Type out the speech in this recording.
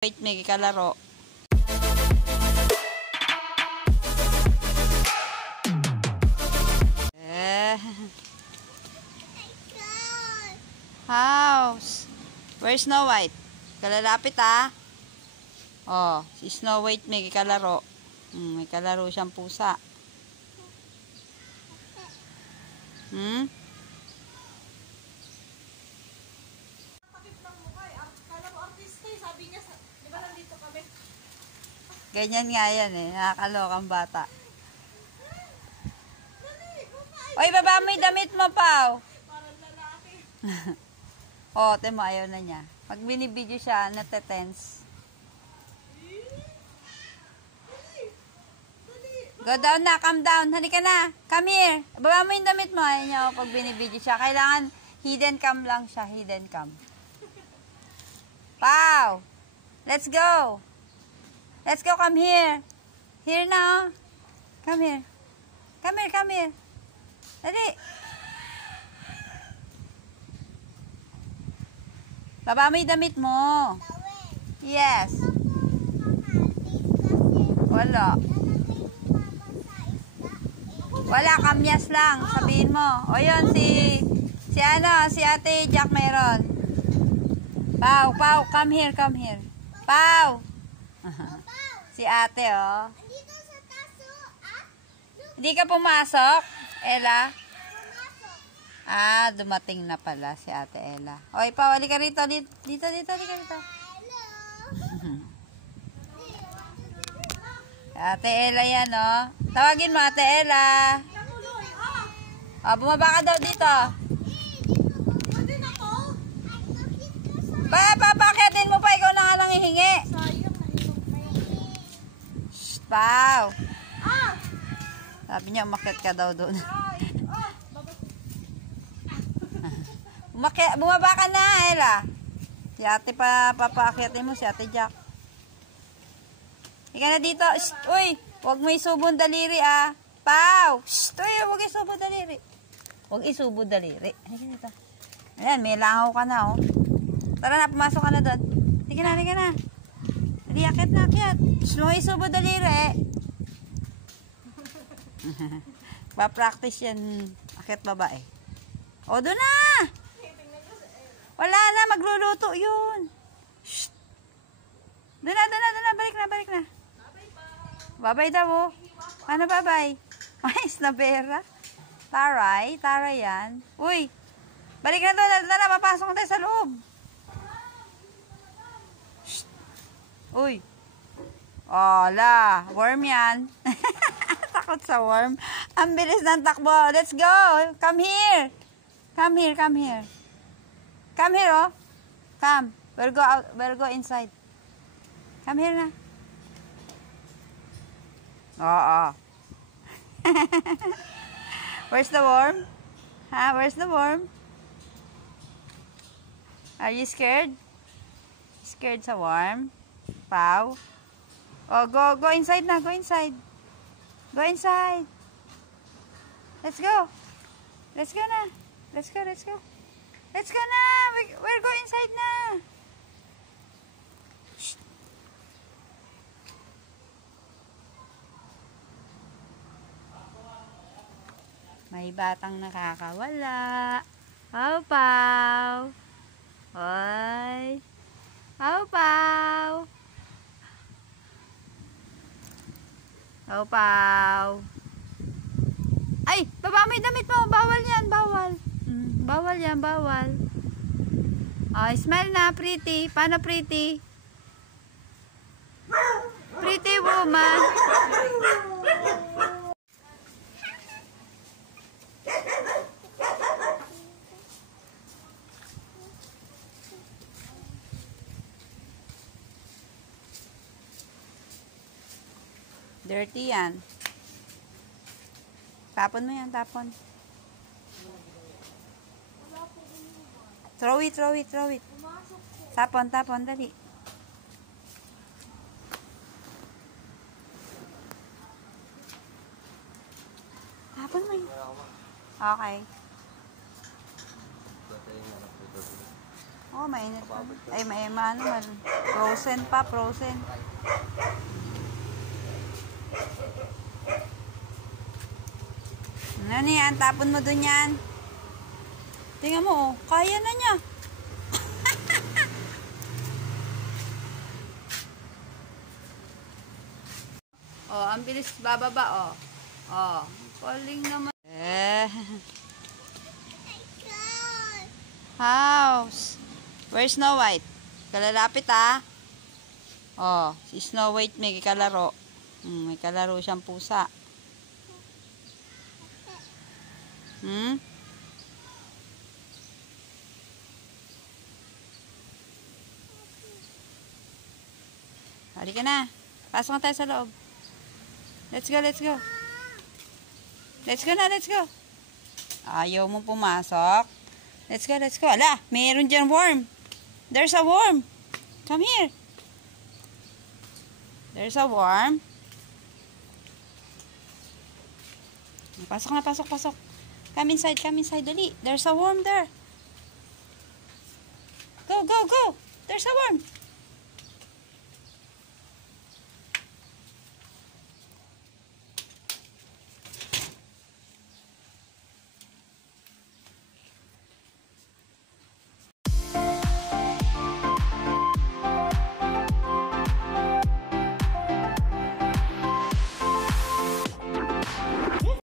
Wait, may kalaro. House. Where's Snow White? Kalalapit Oh, si Snow White may kalaro. May kalaro siyang pusa. Ganyan nga yan nakakalokang bata. Oy, baba mo yung damit mo, Pao. Parang lalaki. Oh, temo, ayaw na niya. Pag binibidyo siya, natetense. Go down na, calm down. Halika na. Come here. Baba mo yung damit mo. Ayaw niya pag binibidyo siya. Kailangan hidden cam lang siya. Hidden cam. Pao. Let's go. Let's go, come here. Here now. Come here. Come here, come here. Dali. Baba mo yung damit mo. Yes. Wala. Wala, kamyas lang. Sabihin mo. O yun, si Ate Jack mayroon. Pau, come here, come here. Pau. Si ate, Andito sa taso, Hindi ka pumasok, Ella? Pumasok. Dumating na pala si ate Ella. Oy, Pao, halika rito. Dito, halika rito. Hello. Ate Ella yan, Tawagin mo, Ate Ella. Bumaba ka daw dito. Papakyatin mo pa, ikaw na nga lang hihingi. Pao. Sabi niya, umakyat ka daw doon. Bumaba ka na, Ella. Si ate papaakyatin mo, si ate Jack. Ika na dito. Shh, uy, huwag mo isubong daliri, Pao. Shh, uy, huwag isubong daliri. Huwag isubong daliri. Halika dito. Ayan, may langaw ka na, Tara na, pumasok ka na doon. Halika na. Hindi, akyat na, akyat. Shh, huwag isubong daliri. Pa-practice yan. Akyat babae. O, doon na! Wala na, magluluto yun. Shh. Doon na. Balik na. Babay daw, Ano babay? Ay, snabera. Taray yan. Uy, balik na doon. Dala, papasok na tayo sa loob. Shh. Uy. Ola, worm yan. Takot sa worm. Ang bilis ng takbo. Let's go. Come here. Come here. Come here, Come. We'll go out. We'll go inside. Come here na. Oo. Where's the worm? Where's the worm? Are you scared? Scared sa worm? Pao? Oh, go inside na. Go inside. Go inside. Let's go. Let's go na. Let's go. Let's go na. We're going inside na. Shh. May batang nakakawala. Pao. Hoy. Pao. Ay, baba mo yung damit mo. Bawal yan, bawal. Bawal yan, bawal. Oh, smile na, pretty. Paano pretty? Pretty woman. Dirty yan. Tapon mo yan, tapon. Throw it. Tapon, dali. Tapon mo yun. Okay. Oh, mainit. Ay, ano, frozen pa, frozen. Ano yan? Tapon mo dun yan. Tingnan mo, oh. Kaya na niya. Oh, ang bilis bababa, oh. Oh, falling naman. House. Where's Snow White? Kalalapit, ah. Oh, si Snow White may kalaro. May kalaro siyang pusa. Halika na. Pasok na tayo sa loob. Let's go, let's go. Let's go na, let's go. Ayaw mo pumasok. Let's go, let's go. Ala, mayroon dyan worm. There's a worm. Come here. There's a worm. Pasok na, pasok, pasok. Come inside, dali. There's a worm there. Go, go, go. There's a worm.